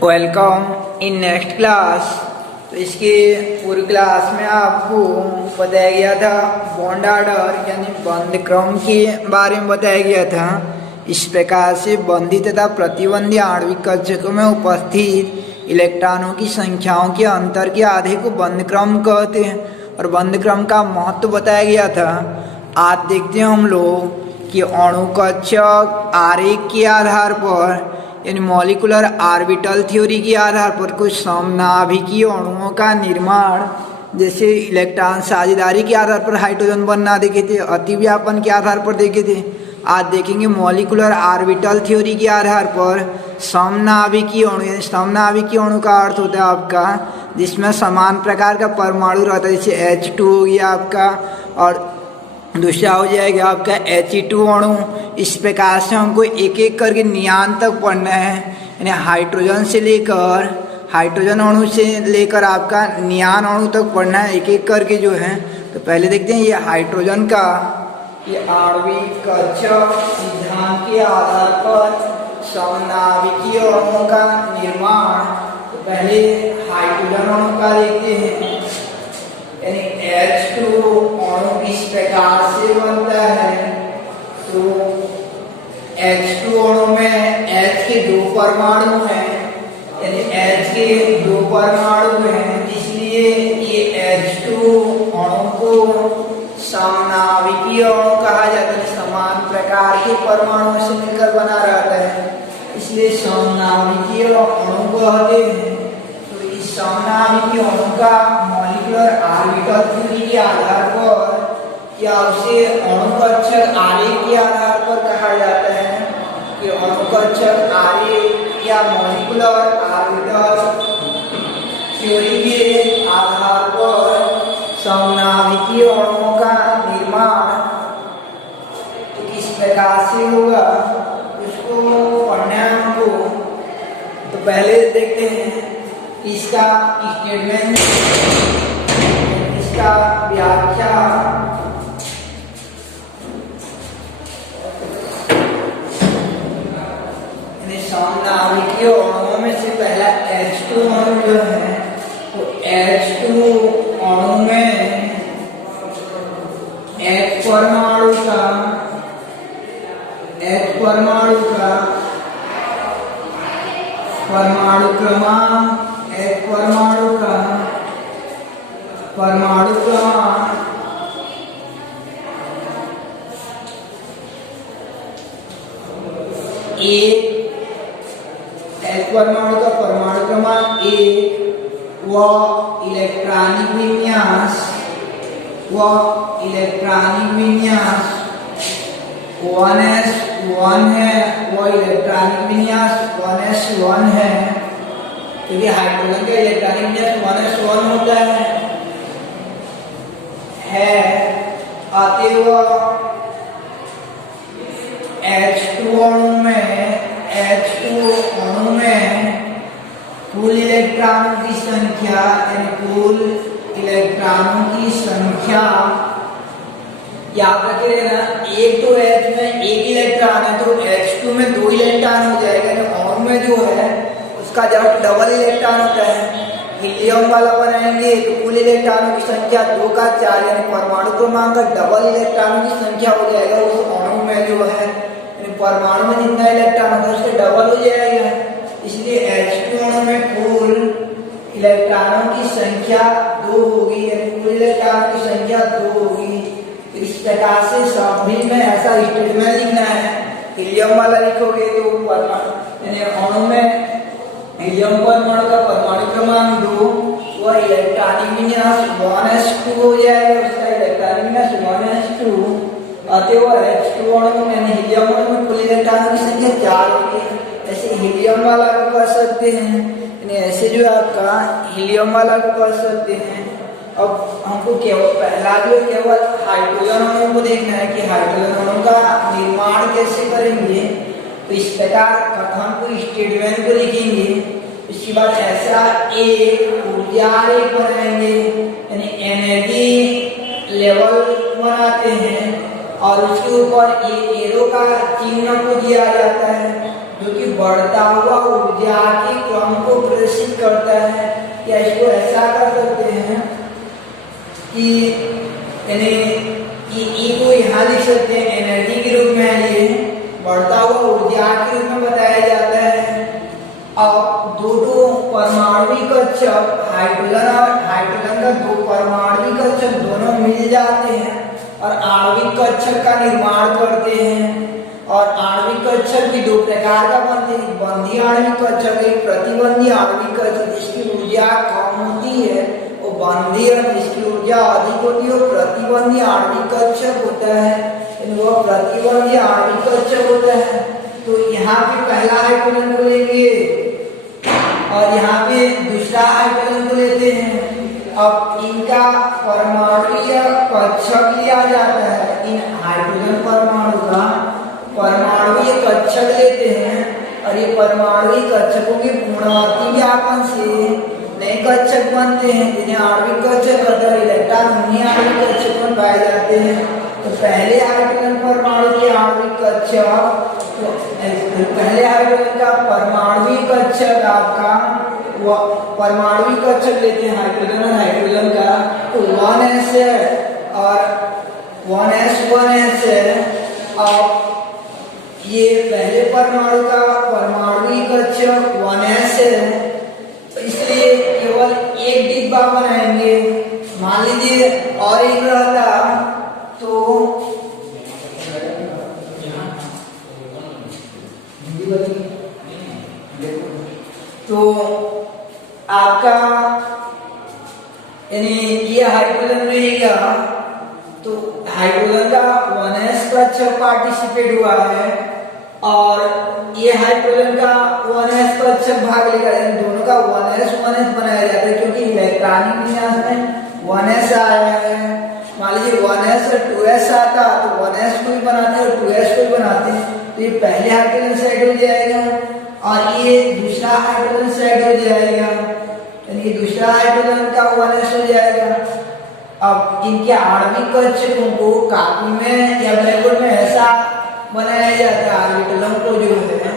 Welcome in next class. तो इसके पूरी क्लास में आपको बताया गया था बॉन्ड ऑर्डर यानी बंध क्रम के बारे में बताया गया था। इस प्रकार से बंधी तथा प्रतिबंधी आणविक कक्षकों में उपस्थित इलेक्ट्रॉनों की संख्याओं के अंतर के आधे को बंध क्रम कहते हैं और बंध क्रम का महत्व बताया गया था। आज देखते हैं हम लोग कि अणु कक्षक आरेख के आधार पर यानी मॉलिकुलर ऑर्बिटल थ्योरी के आधार पर कुछ समनाभिकीय अणुओं का निर्माण, जैसे इलेक्ट्रॉन साझेदारी के आधार पर हाइड्रोजन बनना देखे थे, अतिव्यापन के आधार पर देखे थे। आज देखेंगे मॉलिकुलर ऑर्बिटल थ्योरी के आधार पर समनाभिकीय अणु। समनाभिकीय अणु का अर्थ होता है आपका जिसमें समान प्रकार का परमाणु रहता है, जैसे H2 हो गया आपका और दूसरा हो जाएगा आपका He2 अणु। इस प्रकार से हमको एक एक करके नियान तक पढ़ना है, यानी हाइड्रोजन अणु से लेकर आपका नियान अणु तक पढ़ना है एक एक करके जो है। तो पहले देखते हैं ये हाइड्रोजन का ये आणविक कक्षक सिद्धांत के आधार पर समनाभिकीय अणुओं का निर्माण। तो पहले हाइड्रोजन अणु का देखते हैं, यानी H2 अणु किस प्रकार से बनता है। तो H2 अणु में H के दो परमाणु हैं, यानी H के दो परमाणु हैं, इसलिए ये H2 अणु को समनाभिकीय अणु कहा जाता है। समान प्रकार के परमाणुओं से मिलकर बना रहता है, इसलिए समनाभिकीय अणु कहते हैं। तो इस समनाभिकीय अणु का मॉलिकुलर ऑर्बिटल थ्योरी के आधार पर या उसे अणु कक्षक आरेख के आधार पर कहा जाता है कि अणु कक्षक आरेख या मॉलिकुलर ऑर्बिटल थ्योरी के आधार पर समनाभिकीय अणुओं का निर्माण किस प्रकार से होगा उसको पढ़ना है हमको। तो पहले देखते हैं इसका स्टेटमेंट, इसका व्याख्या। समनाभिकीय अणुओं में से पहला H2 अणु जो है, तो H2 अणु में एक परमाणु का परमाणु क्रमांक, एक परमाणु का परमाणु क्रमांक एक परमाणु का परमाणु क्रमांक एक व इलेक्ट्रॉनिक विन्यास 1s1 है, वो इलेक्ट्रॉनिक विन्यास 1s1 है, क्योंकि हाइड्रोजन का इलेक्ट्रॉनिक विन्यास 1s1 होता है। अतएव H2 अणु में कुल इलेक्ट्रॉनों की संख्या, यानी कुल इलेक्ट्रॉनों की संख्या याद रखे ना, एक तो H में एक इलेक्ट्रॉन है तो H2 में दो इलेक्ट्रॉन हो जाएगा। अणु में जो है उसका जब डबल इलेक्ट्रॉन होता है, हीलियम वाला बनाएंगे तो कुल इलेक्ट्रॉनों की संख्या 2 का 4, यानी परमाणु क्रमांक का डबल इलेक्ट्रॉनों की संख्या हो जाएगा। वो अणु में जो है परमाणु में जितना इलेक्ट्रॉन होता है उससे डबल हो जाएगा, इसलिए H2 अणु में कुल इलेक्ट्रॉनों की संख्या 2 होगी, यानी कुल इलेक्ट्रॉनों की संख्या 2 होगी। इस प्रकार से सभी में ऐसा स्टेटमेंट लिखना है। हीलियम वाला लिखोगे तो परमाणु यानी अणु में हीलियम परमाणु का परमाणु क्रमांक 2, वह इलेक्ट्रॉनिक विन्यास 1s2 हो जाएगा, उसका इलेक्ट्रॉनिक विन्यास 1s2। अतएव H2 अणु में हीलियम अणु में कुल इलेक्ट्रॉनों की संख्या 4 होगी। ऐसे हीलियम वाला को कर सकते हैं, यानी ऐसे जो आपका हीलियम वाला को कर सकते हैं। अब हमको पहला जो केवल हाइड्रोजन अणु को देखना है कि हाइड्रोजन अणु का निर्माण कैसे करेंगे। तो इस प्रकार कथन को स्टेटमेंट को लिखेंगे, इसके बाद ऐसा एक ऊर्जा आरेख बनाएंगे, यानी एनर्जी लेवल बनाते हैं और उसके ऊपर एक एरो का चिन्ह को दिया जाता है जो जो कि बढ़ता हुआ ऊर्जा के क्रम को प्रदर्शित करता है। या इसको ऐसा कर सकते हैं कि यानी कि ई को यहाँ लिख सकते हैं एनर्जी के रूप में है, ये बढ़ता हुआ ऊर्जा के रूप में बताया जाता है। अब दो परमाणुविक कक्षक हाइड्रोजन और हाइड्रोजन का दो परमाणुविक कक्षक दोनों मिल जाते हैं और आणविक कक्षक का निर्माण करते हैं। और आणविक कक्षक भी दो प्रकार का बनते हैं, बंधी आणविक कक्षक, एक प्रतिबंधी आणविक कक्षक जिसकी ऊर्जा कम होती है वो बंधी, और जिसकी ऊर्जा अधिक होती है वो प्रतिबंधी आणविक कक्षक होता है। वो प्रतिबंधी आणविक कक्षक होता है। तो यहाँ पे पहला हाइड्रोजन को लेंगे और यहाँ पे दूसरा हाइड्रोजन को लेते हैं। अब इनका परमाणुीय कक्षक लिया जाता है, इन हाइड्रोजन परमाणु का परमाणुीय कक्षक लेते हैं और ये परमाणुीय कक्षकों के पूर्णवर्ती व्यापन से नए कक्षक बनते हैं जिन्हें आणविक कक्षक कहते हैं। इलेक्ट्रॉन उन्हीं आणविक कक्षक में पाए जाते हैं। तो पहले हाइड्रोजन परमाणु के आणविक कक्षक, तो पहले हाइड्रोजन का परमाणुीय कक्षक आपका परमाणुीय कक्षक लेते हैं हाइड्रोजन और हाइड्रोजन का, तो 1s है और 1s है। और ये पहले परमाणु का परमाणुीय कक्षक 1s है, तो इसलिए केवल एक डिब्बा बनाएंगे। मान लीजिए और एक रहता तो आपका यानी ये हाइड्रोजन रहेगा, तो हाइड्रोजन का 1s कक्षक पार्टिसिपेट हुआ है और ये हाइड्रोजन का 1s कक्षक भाग लेगा। इन दोनों का 1s बनाया जाता है क्योंकि इलेक्ट्रॉनिक विन्यास में 1s आया है। मान लीजिए 1s और 2s आता तो 1s को भी बनाते हैं और 2s को भी बनाते हैं, तो ये पहले हाइड्रोजन साइड हो जाएगा और ये दूसरा हाइड्रोजन साइड हो जाएगा, यानी कि दूसरा हाइड्रोजन का 1s हो जाएगा। अब इनके आणविक कक्षकों को कॉपी में या ब्लैकबोर्ड में ऐसा बनाया जाता है ऑर्बिटलों को जो है।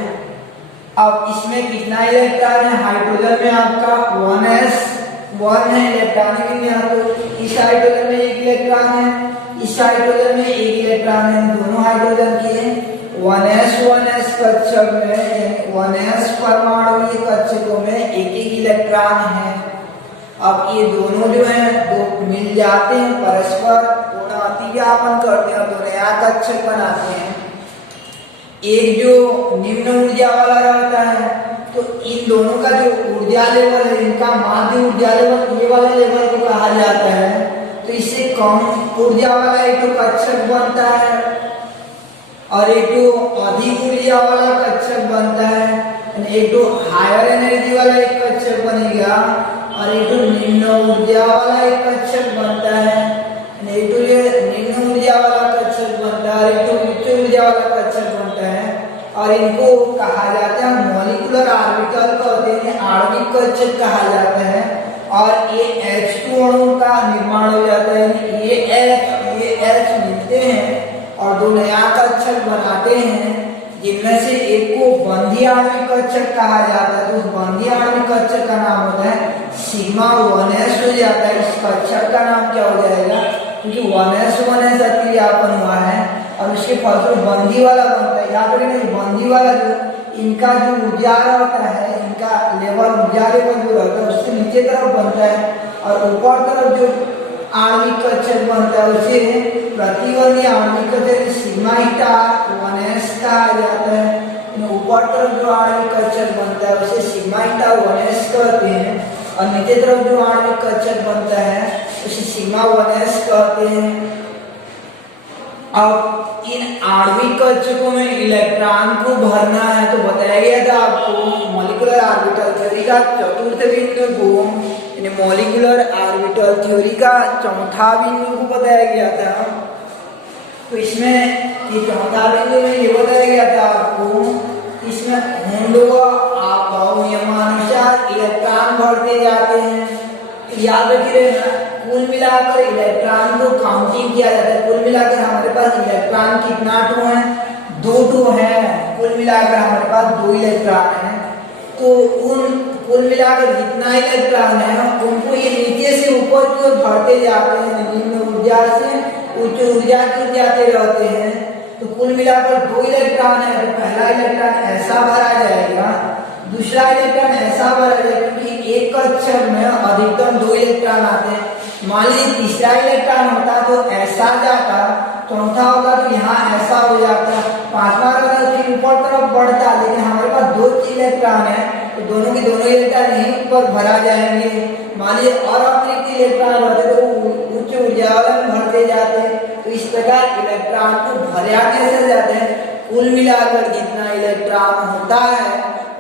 अब इसमें कितना इलेक्ट्रॉन है? हाइड्रोजन में आपका 1s 1 है इलेक्ट्रॉनिक विन्यास, तो इस हाइड्रोजन में एक इलेक्ट्रॉन है, इस हाइड्रोजन में एक इलेक्ट्रॉन है। दोनों हाइड्रोजन के 1s कक्षक में 1s परमाणु कक्षकों में एक एक इलेक्ट्रॉन है। अब ये दोनों जो है दो मिल जाते हैं, परस्पर पूर्णाति व्यापन करते हैं और दो नया कक्षक बनाते हैं। एक जो निम्न ऊर्जा वाला रहता है, तो इन दोनों का जो ऊर्जा लेवल है, इनका माध्य ऊर्जा लेवल ये वाले लेवल को कहा जाता है। तो इससे कम ऊर्जा वाला एक तो कक्षक बनता है और एक तो अधिक ऊर्जा वाला कक्षक बनता है। एक तो हायर एनर्जी वाला एक कक्षक बनेगा और एक तो निम्न ऊर्जा वाला एक कक्षक बनता है। एक तो ये निम्न ऊर्जा वाला कक्षक बनता है, एक तो उच्च ऊर्जा वाला कक्षक बनता है और इनको कहा जाता है मॉलिक्यूलर ऑर्बिटल कहते हैं, आणविक कक्षक कहा जाता है। और ये H2 अणु का निर्माण हो जाता है, ये H मिलते हैं और दो नया कक्षक बनाते हैं, जिनमें से एक को बंधी आणविक कक्षक कहा जाता है। तो उस बंधी आणविक कक्षक का नाम होता है सिग्मा 1s हो जाता है। इस कक्षक का नाम क्या हो जाएगा? क्योंकि 1s अतिव्यापन हुआ है और उसके फलस्वरूप बंधी वाला बनता है। याद रखिए बंधी वाला जो इनका जो ऊर्जा रहता है, इनका लेवल ऊर्जा लेवल जो रहता है उससे नीचे तरफ बनता है और ऊपर तरफ जो आणविक कक्षक बनता है उसे प्रतिबंधी आणविक कक्षक सिग्मा स्टार 1s कहा जाता है। ऊपर तरफ जो आणविक कक्षक बनता है उसे सिग्मा स्टार 1s कहते हैं और नीचे तरफ जो आणविक कक्षक बनता है उसे सिग्मा 1s कहते हैं। अब इन आणविक कक्षकों में इलेक्ट्रॉन को भरना है, तो बताया गया था आपको मॉलिक्यूलर ऑर्बिटल थ्योरी का चतुर्थ बिंदु को, मॉलिक्यूलर ऑर्बिटल थ्योरी का चौथा बिंदु को बताया गया था। तो इसमें ये चौथा बिंदु में ये बताया गया था आपको, इसमें नियमानुसार इलेक्ट्रॉन भरते जाते हैं। याद रखिए कुल मिलाकर इलेक्ट्रॉन को काउंटिंग किया जाता है। कुल मिलाकर हमारे पास इलेक्ट्रॉन कितना अणु है? दो टू है, कुल मिलाकर हमारे पास 2 इलेक्ट्रॉन है। तो उन कुल मिलाकर जितना इलेक्ट्रॉन है उनको ये नीचे से ऊपर की ओर बढ़ते जाते हैं, निम्न ऊर्जा से उच्च ऊर्जा की ओर जाते रहते हैं। तो कुल मिलाकर 2 इलेक्ट्रॉन है, तो पहला इलेक्ट्रॉन ऐसा भरा जाएगा, दूसरा इलेक्ट्रॉन ऐसा भरा जाएगा, क्योंकि एक कक्षक में अधिकतम 2 इलेक्ट्रॉन आते हैं। मान लीजिए तीसरा इलेक्ट्रॉन होता तो ऐसा जाता, चौथा होता तो यहाँ ऐसा हो जाता, पांचवा होता तो फिर ऊपर तरफ बढ़ता। लेकिन हमारे पास 2 इलेक्ट्रॉन है तो दोनों के दोनों इलेक्ट्रॉन यहीं पर भरा जाएंगे। मान लीजिए और अतिरिक्त इलेक्ट्रॉन होते तो उच्च ऊर्जा वाले भरते जाते। तो इस प्रकार इलेक्ट्रॉन को भरा कैसे जाते हैं, कुल मिलाकर जितना इलेक्ट्रॉन होता है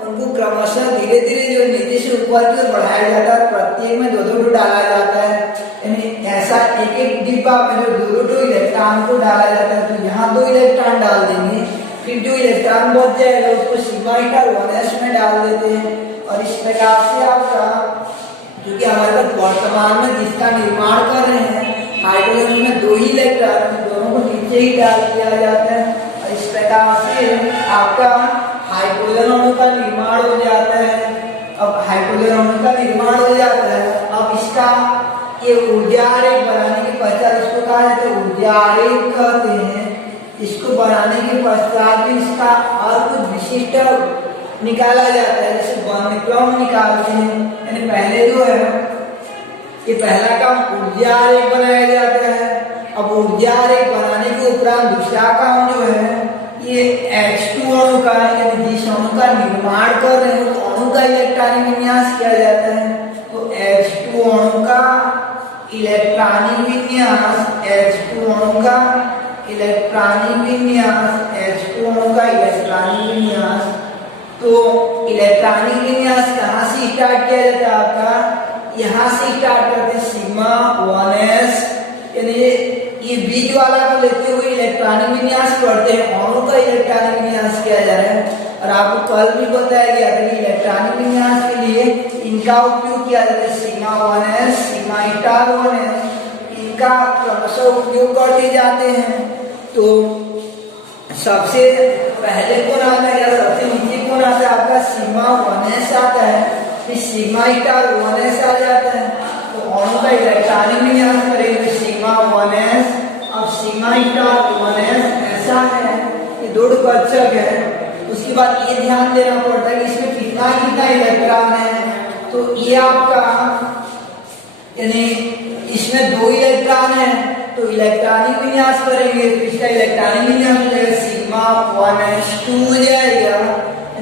उनको क्रमशः धीरे धीरे जो नीचे से ऊपर की ओर बढ़ाया जाता है, प्रत्येक में 2-2 डाला जाता है। यानी ऐसा एक एक डिब्बा में जो 2-2 इलेक्ट्रॉन को डाला जाता है। तो यहाँ 2 इलेक्ट्रॉन डाल देंगे, फिर जो इलेक्ट्रॉन बच जाएगा उसको सिग्मा ईटा 1s में डाल देते हैं। और इस प्रकार से आपका जो कि हमारे पास वर्तमान में जिसका निर्माण कर रहे हैं हाइड्रोजन में 2 ही इलेक्ट्रॉन, दोनों को नीचे ही डाल दिया जाता है। और इस प्रकार से आपका हाइड्रोजन अणु का निर्माण हो जाता है। अब हाइड्रोजन अणु का निर्माण हो जाता है, अब इसका ये ऊर्जा आरेख बनाने के पश्चात इसको कहा जाता है ऊर्जा आरेख कहते हैं। इसको बनाने के पश्चात भी इसका और कुछ विशिष्ट निकाला जाता है, जैसे वर्णक्रम निकालते हैं। यानी पहले जो है ये पहला काम ऊर्जा आरेख बनाया जाता है। अब ऊर्जा आरेख बनाने के उपरांत दूसरा काम जो है ये H2 अणु का, यानी जिस अणु का निर्माण कर रहे हैं तो अणु का इलेक्ट्रॉनिक विन्यास किया जाता है। तो H2 अणु का इलेक्ट्रॉनिक विन्यास, H2 अणु का इलेक्ट्रॉनिक विन्यास, H2 अणु का इलेक्ट्रॉनिक विन्यास। तो इलेक्ट्रॉनिक विन्यास कहाँ से स्टार्ट किया जाता है आपका, यहाँ से स्टार्ट करते हैं सिग्मा 1s, यानी ये बीच वाला को लेते हुए इलेक्ट्रॉनिक विन्यास पढ़ते हैं, अणु का इलेक्ट्रॉनिक विन्यास किया जा रहा है। और आपको कल भी बताया गया था कि इलेक्ट्रॉनिक विन्यास के लिए इनका उपयोग किया जाता है, सिग्मा 1s, सिग्मा ईटा 1s, इनका क्रमशः उपयोग करते जाते हैं। तो सबसे पहले कौन आता है या सबसे नीचे कौन आता है, आपका सिग्मा 1s आता है, फिर सिग्मा ईटा 1s आ जाता है। तो अणु का इलेक्ट्रॉनिक विन्यास करेंगे सिग्मा 1s, अब सिग्मा ईटा 1s ऐसा है, ये 2 कक्षक है। उसके बाद ये ध्यान देना पड़ता है कि इसमें कितना कितना इलेक्ट्रॉन है। तो ये आपका यानी इसमें 2 इलेक्ट्रॉन है, तो इलेक्ट्रॉनिक विन्यास करेंगे तो इसका इलेक्ट्रॉनिक विन्यास हो जाएगा सिग्मा 1s2 हो जाएगा,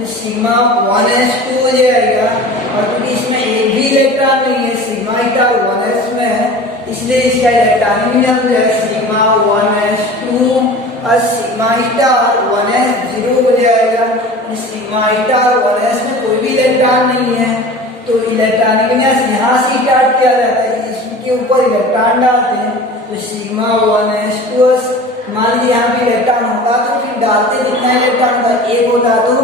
सिग्मा 1s2 हो जाएगा। और क्योंकि इसमें एक भी इलेक्ट्रॉन नहीं है, सिग्मा ईटा 1s में है, इसलिए इसका इलेक्ट्रॉनिक विन्यास हो जाएगा सिग्मा 1s2 और सिग्मा ईटा 1s 0 हो जाएगा। सिग्मा ईटा 1s में कोई भी इलेक्ट्रॉन नहीं है, तो इलेक्ट्रॉनिक विन्यास यहाँ से स्टार्ट किया जाता है, इसके ऊपर इलेक्ट्रॉन डालते हैं। तो सिग्मा 1s2, मान लीजिए यहाँ पे इलेक्ट्रॉन होता तो फिर डालते जितना इलेक्ट्रॉन होता, एक होता तो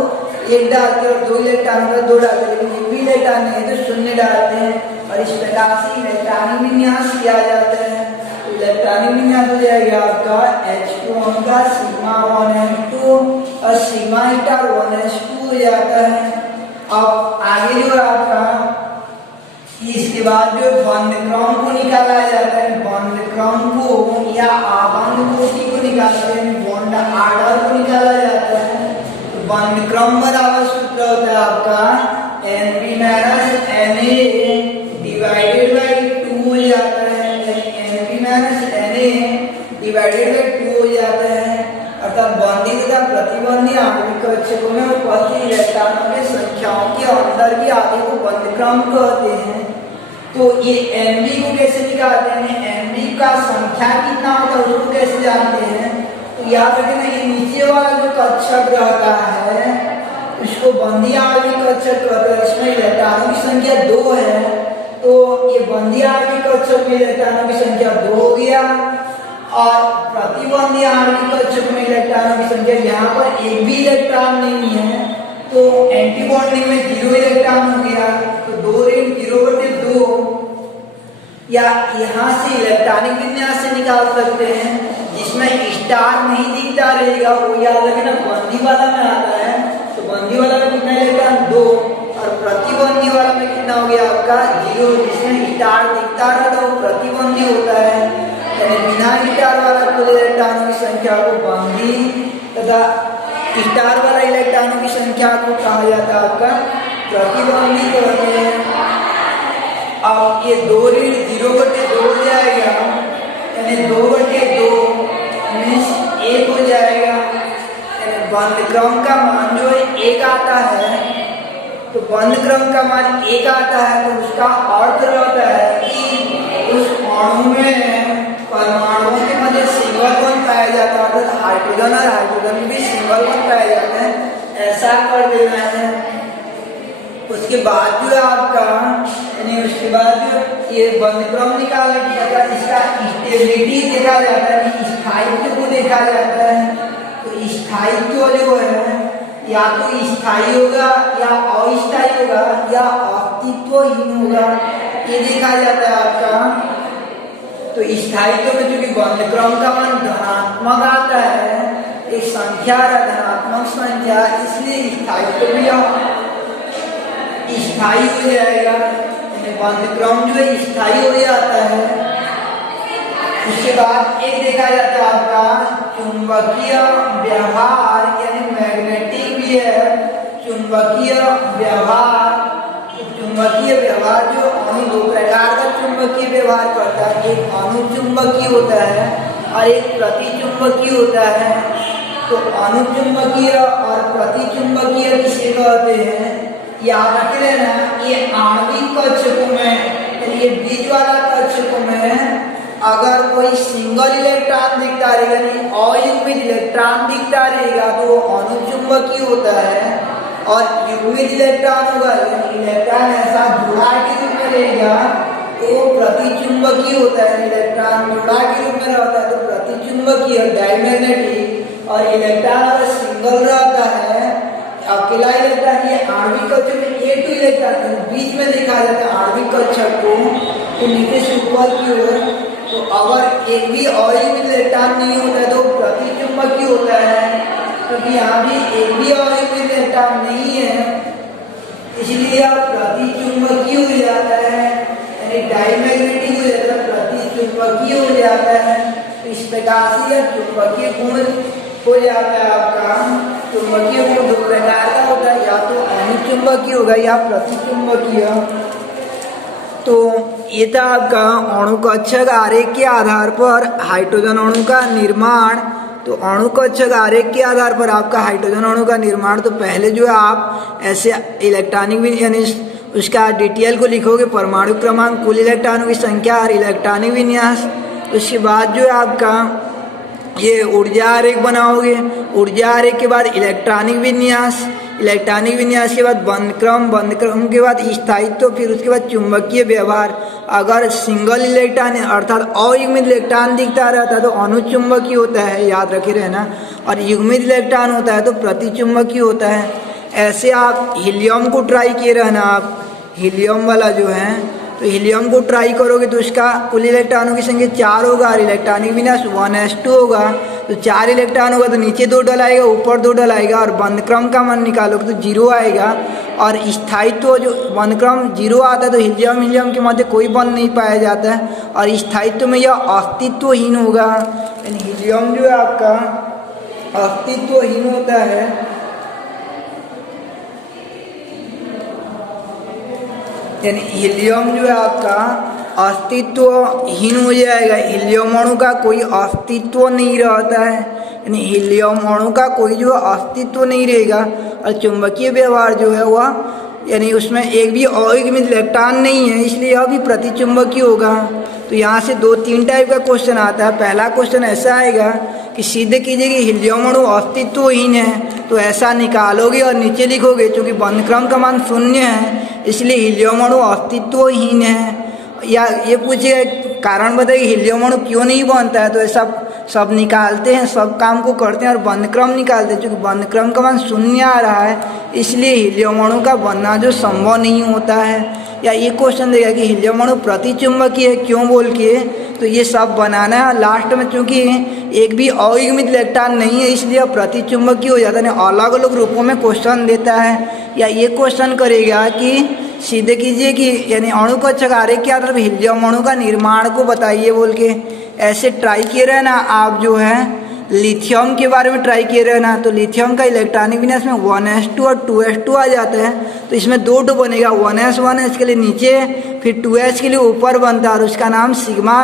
एक डालते और 2 इलेक्ट्रॉन होता 2 डालते, लेकिन एक भी इलेक्ट्रॉन नहीं है तो 0 डालते हैं। और इस प्रकार से इलेक्ट्रॉनिक विन्यास किया जाता है। तो इलेक्ट्रॉनिक विन्यास हो जाएगा आपका H2 अणु का सिग्मा 1s2 और सिग्मा ईटा 1s2 हो जाता है। अब आगे जो आपका इसके बाद जो बंध क्रम को निकाला जाता है, बंध क्रम को या आबंध कोटि को निकालते हैं, बॉन्ड आर्डर को निकाला जाता है। तो बंध क्रम बराबर सूत्र होता है आपका Nb minus Na divided by 2 हो जाता है, Nb minus Na divided by 2 हो जाता है। अर्थात बंधी तथा प्रतिबंधी आणविक कक्षकों में उपस्थित इलेक्ट्रॉनों की संख्याओं के अंतर की आदि को बंध क्रम कहते हैं। तो ये Nb को कैसे निकालते हैं, Nb का संख्या कितना होता है उसको कैसे जानते हैं। तो याद रखना ये नीचे वाला जो कक्षक रहता है उसको बंधी आणविक कक्षक कहते हैं। इसमें इलेक्ट्रॉनों की संख्या 2 है, तो ये बंधी आणविक कक्षक में इलेक्ट्रॉनों की संख्या 2 हो गया। और प्रतिबंधी आणविक कक्षक में इलेक्ट्रॉनों की संख्या, यहाँ पर एक भी इलेक्ट्रॉन नहीं है तो एंटी बॉन्डिंग में 0 इलेक्ट्रॉन हो गया। तो 2 ऋण 0/2 या यहाँ से इलेक्ट्रॉनिक विन्यास से निकाल सकते हैं, जिसमें स्टार नहीं दिखता रहेगा वो याद रखना बंदी वाला में आता है। तो बंदी वाला में कितना इलेक्ट्रॉन 2 और प्रतिबंधी वाला में कितना हो गया आपका 0। जिसमें स्टार दिखता रहा तो वो प्रतिबंधी होता है, यानी बिना स्टार वाला कुल इलेक्ट्रॉनों की संख्या को बंदी तथा स्टार वाला इलेक्ट्रॉनों की संख्या को कहा जाता है आपका प्रतिबंधी कहते हैं। अब ये 2 रीड 0/2 हो जाएगा, यानी 2/2 मीन्स 1 हो जाएगा। यानी बंद क्रम का मान जो है 1 आता है, तो बंद क्रम का मान 1 आता है तो उसका अर्थ रहता है कि उस अणु में परमाणुओं के मध्य सिंगल बॉन्ड पाया जाता है, अर्थात हाइड्रोजन और हाइड्रोजन में भी सिंगल बॉन्ड पाए जाते हैं, ऐसा कर देना है। उसके बाद जो है आपका यानी उसके बाद जो ये बंद क्रम निकालने के बाद इसका स्टेबिलिटी देखा जाता है, स्थायित्व को देखा जाता है। तो स्थायित्व जो है या तो स्थायी होगा या अस्थायी होगा या अस्तित्वहीन होगा, ये देखा जाता है आपका। तो स्थायित्व में चूंकि बंद क्रम का मान धनात्मक आता है, एक संख्या धनात्मक संख्या, इसलिए स्थायित्व भी स्थायी हो जाएगा, बंद क्रम जो है स्थायी हो जाता है। उसके बाद एक देखा जाता है आपका चुंबकीय व्यवहार, यानी मैग्नेटिक भी है चुंबकीय व्यवहार। चुंबकीय व्यवहार जो अणु 2 प्रकार का चुंबकीय व्यवहार करता है, एक अनुचुंबकीय होता है और एक प्रतिचुंबकीय होता है। तो अनुचुंबकीय और प्रतिचुंबकीय किसे कहते हैं याद रख लेना। ये आणविक कक्षकों में, ये बीच वाला कक्षकों में अगर कोई सिंगल इलेक्ट्रॉन दिखता रहेगा, अयुग्मित इलेक्ट्रॉन दिखता रहेगा तो वो अनुचुंबकीय होता है, और युग्मित इलेक्ट्रॉन होगा इलेक्ट्रॉन ऐसा जुड़ा के रूप में रहेगा तो वो प्रतिचुंबकीय होता है। इलेक्ट्रॉन जुड़ा के रूप में रहता है तो प्रतिचुंबकीय डायमैग्नेटिक, और इलेक्ट्रॉन अगर सिंगल रहता है अकेला इलेक्ट्रॉन, ये आणविक कक्षक में एक इलेक्ट्रॉन बीच में देखा जाता है आणविक कक्षक को, तो नीचे से ऊपर की ओर। तो अगर एक भी अयुग्मित इलेक्ट्रॉन नहीं होता है तो प्रतिचुंबकीय होता है, क्योंकि यहाँ भी एक भी अयुग्मित इलेक्ट्रॉन नहीं है, इसलिए यह प्रतिचुंबकीय हो जाता है, यानी डायमैग्नेटिक हो जाता है, प्रतिचुंबकीय हो जाता है। तो इस प्रकार से यह चुंबकीय गुण हो जाता है आपका। चुंबकीय गुण 2 प्रकार का होता है, या तो अनुचुंबकीय होगा या प्रतिचुंबकीय। तो ये था आपका अणु कक्षक आरेख के आधार पर हाइड्रोजन अणु का निर्माण। तो अणु कक्षक आरेख के आधार पर आपका हाइड्रोजन अणु का निर्माण, तो पहले जो है आप ऐसे इलेक्ट्रॉनिक यानी उसका डिटेल को लिखोगे, परमाणु क्रमांक, कुल इलेक्ट्रॉनों की संख्या और इलेक्ट्रॉनिक विन्यास। उसके बाद जो है आपका ये ऊर्जा आरेख बनाओगे, ऊर्जा आरेख के बाद इलेक्ट्रॉनिक विन्यास, इलेक्ट्रॉनिक विन्यास के बाद बंद क्रम के बाद स्थायित्व, फिर उसके बाद चुंबकीय व्यवहार। अगर सिंगल इलेक्ट्रॉन अर्थात अयुग्मित इलेक्ट्रॉन दिखता रहता है तो अनुचुंबकीय होता है, याद रखे रहना, और युग्मित इलेक्ट्रॉन होता है तो प्रतिचुंबकीय होता है। ऐसे आप हीलियम को ट्राई किए रहना, आप हीलियम वाला जो है, तो हीलियम को ट्राई करोगे तो उसका कुल इलेक्ट्रॉनों की संख्या 4 होगा और इलेक्ट्रॉनिक विन्यास 1s2 होगा। तो 4 इलेक्ट्रॉन होगा तो नीचे 2 डलाएगा, ऊपर 2 डलाएगा, और बंद क्रम का मान निकालोगे तो 0 आएगा। और स्थायित्व जो बंद क्रम 0 आता है तो हीलियम के मध्य कोई बंद नहीं पाया जाता है, और स्थायित्व में यह अस्तित्वहीन होगा, यानी हीलियम जो है आपका अस्तित्वहीन होता है। यानी हीलियम जो है आपका अस्तित्वहीन हो जाएगा, हीलियम अणु का कोई अस्तित्व नहीं रहता है, यानी हीलियम अणु का कोई जो अस्तित्व नहीं रहेगा। और चुंबकीय व्यवहार जो है वह यानी उसमें एक भी अयुग्मित इलेक्ट्रॉन नहीं है, इसलिए यह भी प्रतिचुंबकीय होगा। तो यहाँ से 2-3 टाइप का क्वेश्चन आता है। पहला क्वेश्चन ऐसा आएगा कि सिद्ध कीजिए कि हीलियम अणु अस्तित्वहीन है, तो ऐसा निकालोगे और नीचे लिखोगे, क्योंकि बंद क्रम का मान 0 है इसलिए हीलियम अणु अस्तित्वहीन है। या ये पूछिए कारण बताइए हीलियम अणु क्यों नहीं बनता है, तो ऐसा सब निकालते हैं, सब काम को करते हैं और बंद क्रम निकालते हैं। क्योंकि बंद क्रम का मान 0 आ रहा है इसलिए हीलियम अणु का बनना जो संभव नहीं होता है। या ये क्वेश्चन देगा कि हीलियम अणु प्रतिचुंबकीय है क्यों बोल के, तो ये सब बनाना है। लास्ट में चूंकि एक भी अयुग्मित इलेक्ट्रॉन नहीं है इसलिए प्रतिचुंबकीय हो जाता है, अलग अलग रूपों में क्वेश्चन देता है। या ये क्वेश्चन करेगा कि सीधे कीजिए कि यानी अणु कक्षक आरेख के आधार पर हीलियम अणु का निर्माण को बताइए बोल के, ऐसे ट्राई किए रहे ना आप जो है लिथियम के बारे में ट्राई किए रहे ना, तो लिथियम का इलेक्ट्रॉनिक विन्यास में 1s2 और 2s2 आ जाता है, तो इसमें 2 बनेगा, 1s के लिए नीचे, फिर 2s के लिए ऊपर बनता है और उसका नाम sigma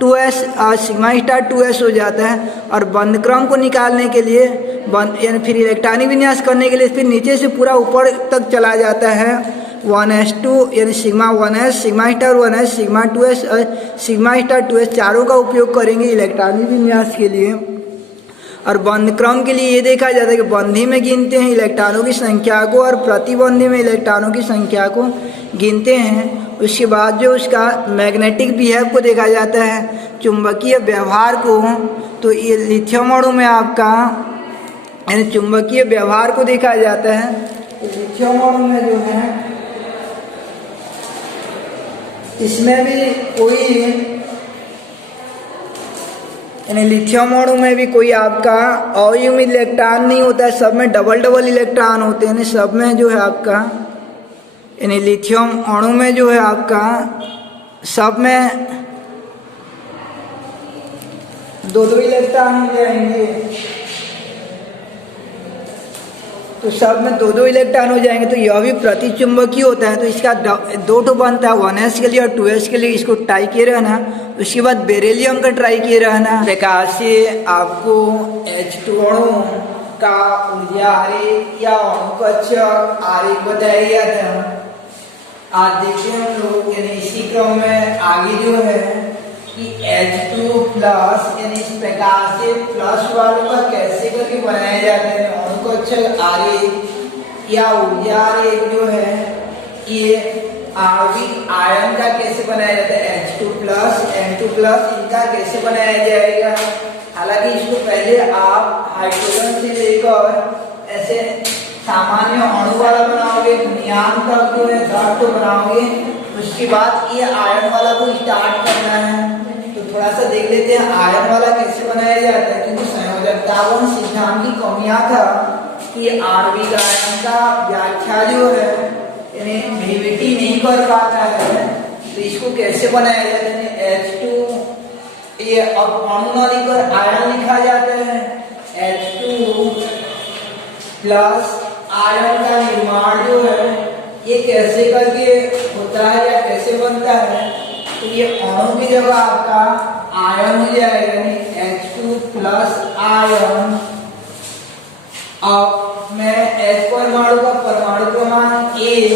2s sigma star 2s हो जाता है। और बंध क्रम को निकालने के लिए यानी फिर इलेक्ट्रॉनिक विन्यास करने के लिए फिर नीचे से पूरा ऊपर तक चला जाता है 1s2 यानी sigma 1s sigma star 1s sigma 2s sigma star 2s चारों का उपयोग करेंगे इलेक्ट्रॉनिक विन्यास के लिए। और बंध क्रम के लिए ये देखा जाता है कि बंधी में गिनते हैं इलेक्ट्रॉनों की संख्या को और प्रतिबंधी में इलेक्ट्रॉनों की संख्या को गिनते हैं। उसके बाद जो उसका मैग्नेटिक बिहेव को देखा जाता है, चुंबकीय व्यवहार को, तो ये लिथियम अणु में आपका यानी चुंबकीय व्यवहार को देखा जाता है। तो लिथियम अणु में जो है इसमें भी कोई यानी लिथियम अणु में भी कोई आपका अयुग्मित इलेक्ट्रॉन नहीं होता है, सब में डबल डबल इलेक्ट्रॉन होते हैं। सब में जो है आपका यानी लिथियम अणु में जो है आपका सब में 2-2 इलेक्ट्रॉन हो जाएंगे, तो सब में 2-2 इलेक्ट्रॉन हो जाएंगे, तो यह भी प्रतिचुंबकीय होता है। तो इसका 2 बनता है 1s के लिए और 2s के लिए, इसको ट्राई किए रहना। उसके बाद बेरिलियम का ट्राई किए रहना। प्रकार से आपको H2 अणु का ऊर्जा आरेख या अणु कक्षक आरेख बताया गया था। आज देखते हैं हम लोग यानी इसी क्रम में आगे जो है कि H2 प्लस यानी इस प्रकार से प्लस वालों का कैसे करके बनाया जाता है अणु कक्षक आरेख या ऊर्जा आरेख जो है ये आणविक आयन का कैसे बनाया जाता है H2 प्लस N2 प्लस इनका कैसे बनाया जाएगा। हालांकि इसको पहले आप हाइड्रोजन से लेकर ऐसे सामान्य अणु वाला बनाओगे, नियाम तक जो है घट बनाओगे, उसके बाद ये आयन वाला को स्टार्ट करना है। तो थोड़ा सा देख लेते हैं आयन वाला कैसे बनाया जाता है, क्योंकि संयोजकतावन सिद्धांत की कमियां था कि आणविक आयन का व्याख्या जो है यानी ग्रेविटी नहीं कर पाता है, तो इसको कैसे बनाया जाता है। H2 ये अब अणु न लिखकर आयन लिखा जाता है, H2 प्लस आयन का निर्माण जो है ये कैसे करके होता है या कैसे बनता है, तो ये अणु की जगह आपका आयन हो जाएगा यानी H2 प्लस आयन। अब मैं H परमाणु का परमाणु क्रमांक 1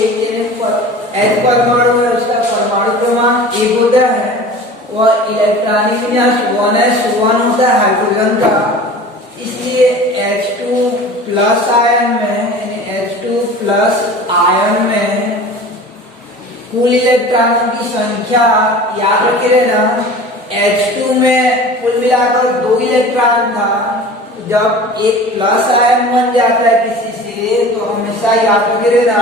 H परमाणु है उसका परमाणु क्रमांक 1 होता है और इलेक्ट्रॉनिक विन्यास 1s1 होता है हाइड्रोजन का, इसलिए H2 प्लस आयन में H2 प्लस आयन में कुल इलेक्ट्रॉनों की संख्या याद रखे रहना। H2 में कुल मिलाकर 2 इलेक्ट्रॉन था, जब एक प्लस आयन बन जाता है किसी से तो हमेशा याद रखे रहना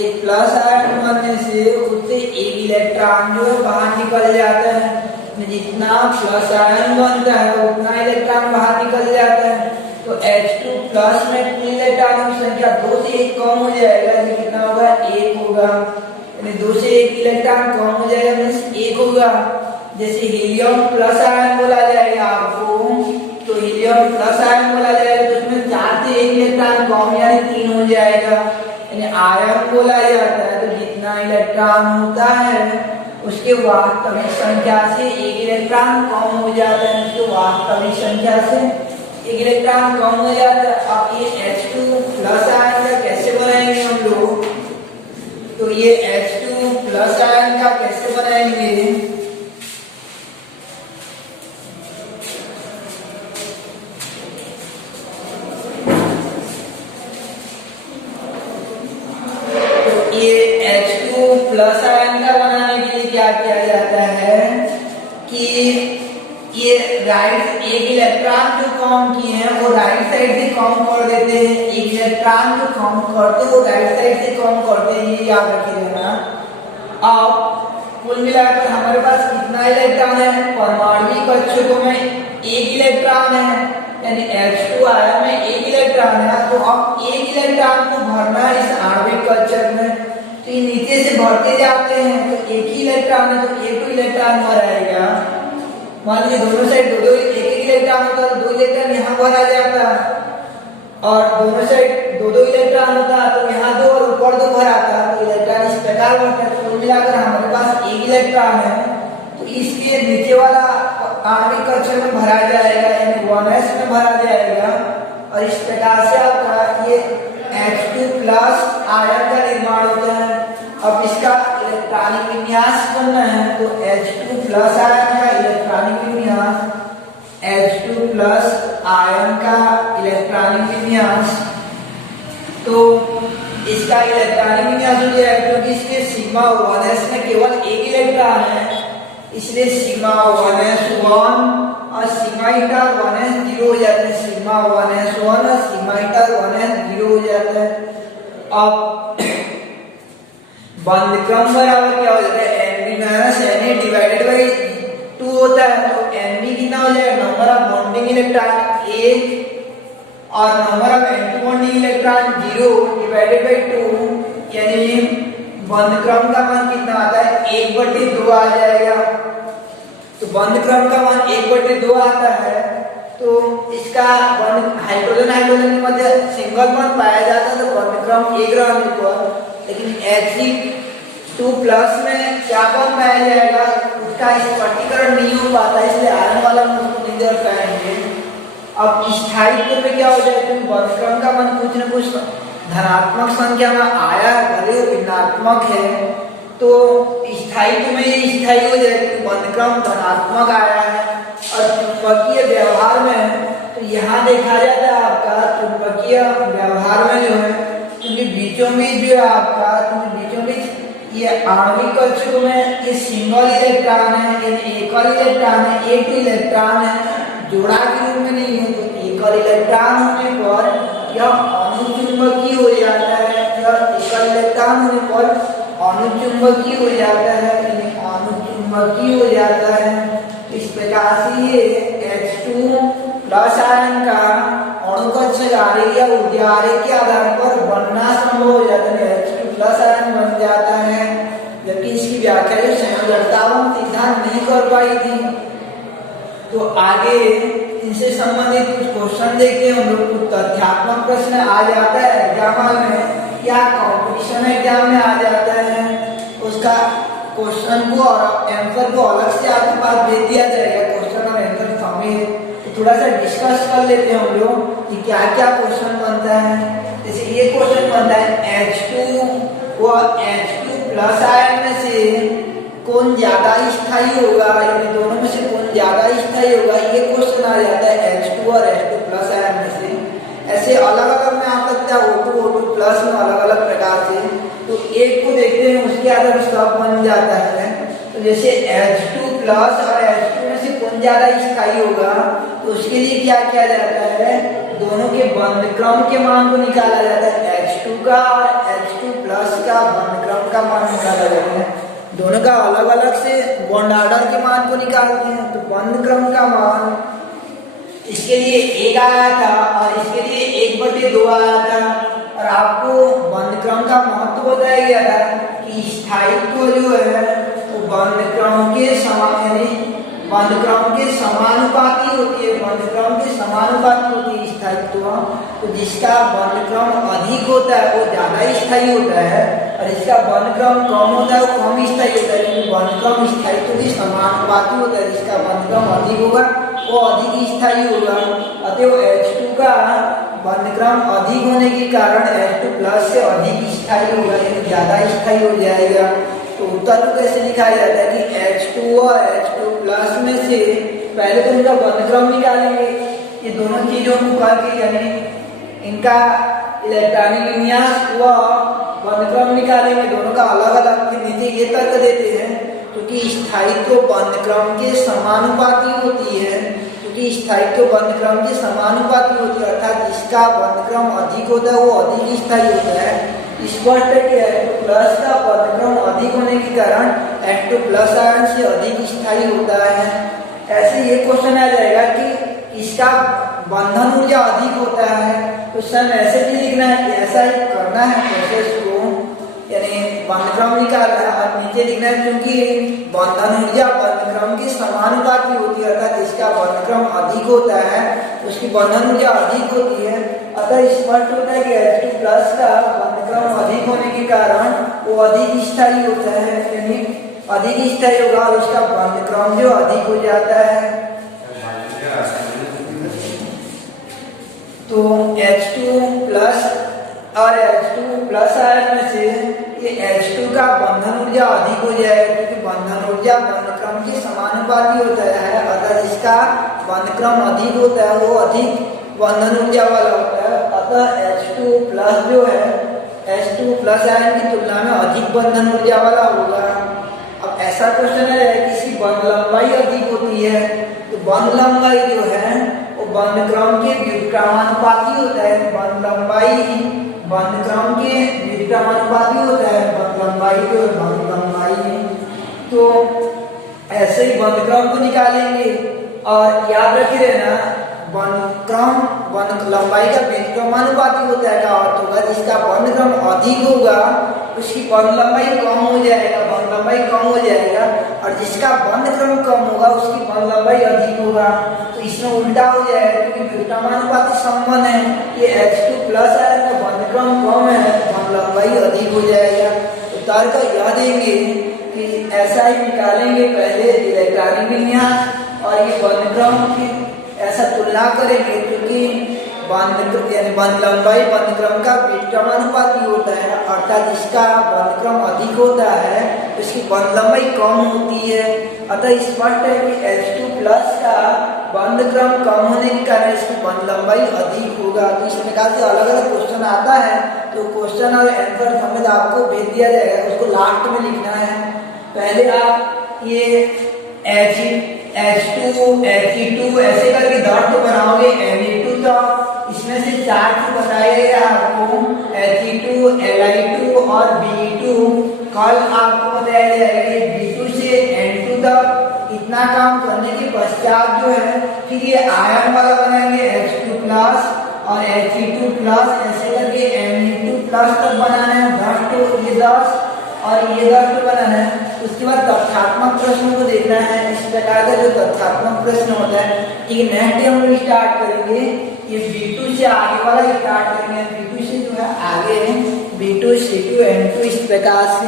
एक प्लस आयन बनने से उससे एक इलेक्ट्रॉन जो है बाहर निकल जाता है। जितना प्लस आयन बनता है उतना इलेक्ट्रॉन बाहर निकल जाता है। तो H2 प्लस में कुल इलेक्ट्रॉनों की संख्या 2 से 1 कम हो जाएगा, ये कितना होगा 1 होगा, यानी 2 से 1 इलेक्ट्रॉन कम हो जाएगा मींस 1 होगा। जैसे हीलियम प्लस आयन बोला जाएगा आपको, तो हीलियम प्लस आयन बोला जाएगा तो उसमें 4 से 1 इलेक्ट्रॉन कम यानी 3 हो जाएगा, यानी आयन बोला जाता है। तो जितना इलेक्ट्रॉन होता है उसके वास्तविक संख्या से 1 इलेक्ट्रॉन कम हो जाता है, उसके वास्तविक संख्या से 1 इलेक्ट्रॉन कम हो जाता है। अब ये H2 प्लस आयन का कैसे बनाएंगे हम लोग, तो ये H2 प्लस आयन का कैसे बनाएंगे, तो ये H2 प्लस आयन का बनाने के लिए क्या किया जाता है कि ये राइट एक इलेक्ट्रॉन जो कम किए हैं वो राइट साइड से कम कर देते हैं, एक इलेक्ट्रॉन जो कम करते हैं वो राइट साइड से कम करते हैं, ये याद रखिए ना। अब कुल मिलाकर हमारे पास कितना इलेक्ट्रॉन है? परमाणविक कक्षकों में एक इलेक्ट्रॉन है, यानी H2 आयन में एक इलेक्ट्रॉन है। तो अब एक इलेक्ट्रॉन को भरना है इस आणविक कक्षक में, तो ये नीचे से भरते जाते हैं, तो एक ही इलेक्ट्रॉन है तो एक इलेक्ट्रॉन भराएगा। मान लीजिए दोनों साइड दो दो एक इलेक्ट्रॉन होता है, तो 2 इलेक्ट्रॉन यहाँ भरा जाता, और दोनों साइड दो दो इलेक्ट्रॉन होता तो यहाँ 2 और ऊपर 2 भराता, तो इलेक्ट्रॉन इस प्रकार बनता है। तो मिलाकर हमारे पास एक इलेक्ट्रॉन है, तो इसके नीचे वाला आणविक कक्षक में भरा जाएगा, यानी 1s में भरा जाएगा, और इस प्रकार से आपका ये H2+ आयन का निर्माण होता है। अब इसका इलेक्ट्रॉनिक विन्यास करना है, तो H2+ आयन का इलेक्ट्रॉनिक विन्यास, H2+ आयन का इलेक्ट्रॉनिक विन्यास, तो इसका इलेक्ट्रॉनिक विन्यास हो जाएगा, क्योंकि इसके सिग्मा 1s में केवल एक इलेक्ट्रॉन है, इसलिए सिग्मा 1s1 और सिग्मा ईटा 1s 0 हो जाते हैं। सिग्मा 1s1 और सिग्मा ईटा 1s 0 हो जाता है। अब बंध क्रम बराबर क्या हो जाता है? Nb - Na डिवाइडेड बाई 2 होता है, तो Nb कितना हो जाएगा? नंबर ऑफ बॉन्डिंग इलेक्ट्रॉन 1 और number of anti bonding electron 0 divided by 2, यानी बंध क्रम का मान कितना आता है? 1/2 आ जाएगा। तो बंध क्रम का मान 1/2 आता है, तो इसका बंध हाइड्रोजन हाइड्रोजन के मध्य सिंगल बॉन्ड पाया जाता है, तो बंध क्रम 1 रहने पर, लेकिन He2+ में क्या बॉन्ड पाया जाएगा उसका स्पष्टीकरण नहीं हो पाता, इसलिए आयन वाला हम उसको नहीं दे पाएंगे। अब स्थायित्व में क्या हो जाए? तो बंध क्रम का मान कुछ न कुछ धनात्मक संख्या में आया, भले वो ऋणात्मक है, तो स्थायित्व में ये स्थायी हो जाए, तो बंध क्रम धनात्मक आया है। और चुंबकीय व्यवहार में तो यहाँ देखा जाता है आपका चुंबकीय व्यवहार में जो है, क्योंकि बीचों बीच जो है आपका, क्योंकि बीचों बीच ये आणविक कक्षकों में ये सिंगल इलेक्ट्रॉन है, यानी एकल इलेक्ट्रॉन है, एक इलेक्ट्रॉन है, जोड़ा के रूप में नहीं है, तो एकल इलेक्ट्रॉन होने पर यह अनुचुंबकीय हो जाता है, यह एकल इलेक्ट्रॉन होने पर अनुचुंबकीय हो जाता है, यानी अनुचुंबकीय हो जाता है। इस प्रकार से ये H2+ आयन का अणु कक्षक आरेख या ऊर्जा आरेख के आधार पर बनना संभव हो जाता है, H2+ आयन बन जाता है, जबकि इसकी व्याख्या जो संयोजकतावाद सिद्धांत नहीं कर पाई थी। तो आगे इनसे संबंधित कुछ क्वेश्चन देखते हैं हम लोग। कुछ तथ्यात्मक प्रश्न आ जाता है एग्जाम में या कॉम्पिटिशन एग्जाम में आ जाता है, उसका क्वेश्चन को और आंसर को अलग से आपके पास भेज दिया जाएगा, क्वेश्चन और आंसर समेत। तो थोड़ा सा डिस्कस कर लेते हैं हम लोग कि क्या क्या क्वेश्चन बनता है। जैसे ये क्वेश्चन बनता है H2 व H2+ आयन में से कौन ज्यादा स्थायी होगा, यानी दोनों में से कौन ज्यादा स्थायी होगा, ये क्वेश्चन आ जाता है H2 और H2+ आयन में से। ऐसे अलग अलग में आ सकता है O2 O2+ में अलग अलग प्रकार से, तो एक को देखते हैं उसके आधार पर सब बन जाता है। तो जैसे H2+ और H2 में से कौन ज्यादा स्थायी होगा, तो उसके लिए क्या किया जाता है? दोनों के बंध क्रम के मान को निकाला जाता है, H2 का और H2+ का बंध क्रम का मान निकाला जाता है। दोनों का अलग अलग से बॉन्ड ऑर्डर के मान को निकालते हैं, तो बंध क्रम का मान इसके लिए 1 आया था और इसके लिए 1/2 आया था। और आपको बंध क्रम का महत्व बताया गया था कि स्थायित्व जो है वो बंध क्रम के समान, यानी बंध क्रम के समानुपाती होती है, बंध क्रम के समानुपाती होती है स्थायित्व। तो जिसका बंध क्रम अधिक होता है वो ज्यादा स्थायी होता है, और जिसका बंध क्रम कम होता है वो कम स्थायी होता है, क्योंकि बंध क्रम स्थायित्व के समानुपाती होता है। जिसका बंध क्रम अधिक होगा वो अधिक स्थायी होगा। अतः H2 का बंध क्रम अधिक होने के कारण H2+ से अधिक स्थायी होगा, यानी ज्यादा स्थायी हो जाएगा। तो उत्तर को कैसे लिखा जाता है कि H2 और H2+ में से पहले तो इनका बंध क्रम निकालेंगे, ये दोनों चीजों को करके, यानी इनका इलेक्ट्रॉनिक विन्यास व बंध क्रम निकालेंगे, दोनों का अलग अलग। नीचे ये तर्क देते हैं क्योंकि स्थायित्व बंध क्रम के समानुपाती होती है, क्योंकि स्थायित्व बंध क्रम के समानुपाती होती है, अर्थात जिसका बंध क्रम अधिक होता है वो अधिक स्थायी होता है, स्पष्ट है कि H2 प्लस का बंधक्रम अधिक होने के कारण H2 प्लस आयन से अधिक स्थायी होता है। ऐसे ये क्वेश्चन आ जाएगा कि इसका बंधन ऊर्जा अधिक होता है, तो सर ऐसे भी लिखना है कि ऐसा ही करना है प्रोसेस को, यानी बंधक्रम निकालना है और नीचे लिखना है क्योंकि बंधन ऊर्जा बंधक्रम की समानुपाती होती है, अर्थात जिसका बंधक्रम अधिक होता है उसकी बंधन ऊर्जा अधिक होती है। अतः स्पष्ट होता है कि H2 प्लस का बंधक्रम अधिक होने के कारण वो अधिक स्थायी होता है, यानी अधिक स्थायी होगा और उसका बंधक्रम जो अधिक हो जाता है। तो H2 प्लस और H2 प्लस आयन में से ये H2 का बंधन ऊर्जा अधिक हो जाएगा क्योंकि बंधन ऊर्जा बंधक्रम की समानुपाती होता है, अतः जिसका बंधक्रम अधिक होता है वो अधिक बंधन ऊर्जा वाला होता है। अतः H2 प्लस जो है H2 प्लस आयन की तुलना में अधिक बंधन ऊर्जा वाला होगा। अब ऐसा क्वेश्चन है कि इसकी बंध लंबाई अधिक होती है, तो बंध लंबाई जो है वो बंधक्रम के व्युत्क्रमानुपाती होता है। बंध लंबाई बंधक्रम के व्युत्क्रमानुपाती होता है, बंध लंबाई जो बंध लंबाई। तो ऐसे ही बंधक्रम को निकालेंगे और याद रखिए रहना बंधक्रम बंध लंबाई का व्युत्क्रमानुपाती होता है, का अर्थ होगा जिसका बंधक्रम अधिक होगा उसकी बंध लंबाई कम हो जाएगा, बंध लंबाई कम हो जाएगा, और जिसका बंधक्रम कम होगा उसकी बंध लंबाई अधिक होगा। तो इसमें उल्टा हो जाएगा क्योंकि व्युत्क्रमानुपाती संबंध है, ये H2 प्लस आयन का बंधक्रम कम है, बंध लंबाई अधिक हो जाएगा। तो तर्क यह देंगे कि ऐसा ही निकालेंगे पहले इलेक्ट्रॉनिक विन्यास और ये बंधक्रम की ऐसा तुलना करेंगे क्योंकि बंध लंबाई बंधक्रम का व्युत्क्रमानुपाती होता है, अर्थात जिसका बंधक्रम अधिक होता है उसकी बंध लंबाई कम होती है। अतः स्पष्ट है कि H2 प्लस का बंधक्रम कम होने के कारण इसकी बंध लंबाई अधिक होगा। तो इस प्रकार से अलग अलग क्वेश्चन आता है तो क्वेश्चन और आंसर समेत आपको भेज दिया जाएगा, उसको लास्ट में लिखना है। पहले आप ये H2 He2 ऐसे करके डॉट बनाओगे Ne2 तक, इसमें से 4 को बताइएगा आपको He2 Li2 और Be2। कल आपको बताया जाएगा ये B2 से N2 तक। इतना काम करने के पश्चात जो है फिर ये आयन वाला बनाएंगे H2 प्लस और He2 प्लस ऐसे करके Ne2 प्लस तक बनाना है, 10 ये 10 और ये 10 बनाना है। उसके बाद तथ्यात्मक प्रश्नों को देखना है। इस प्रकार का जो तथ्यात्मक प्रश्न होता है, ठीक है, नेक्स्ट डे हम लोग स्टार्ट करेंगे ये B2 से आगे वाला स्टार्ट करेंगे, B2 से जो है आगे B2 C2 N2 इस प्रकार से।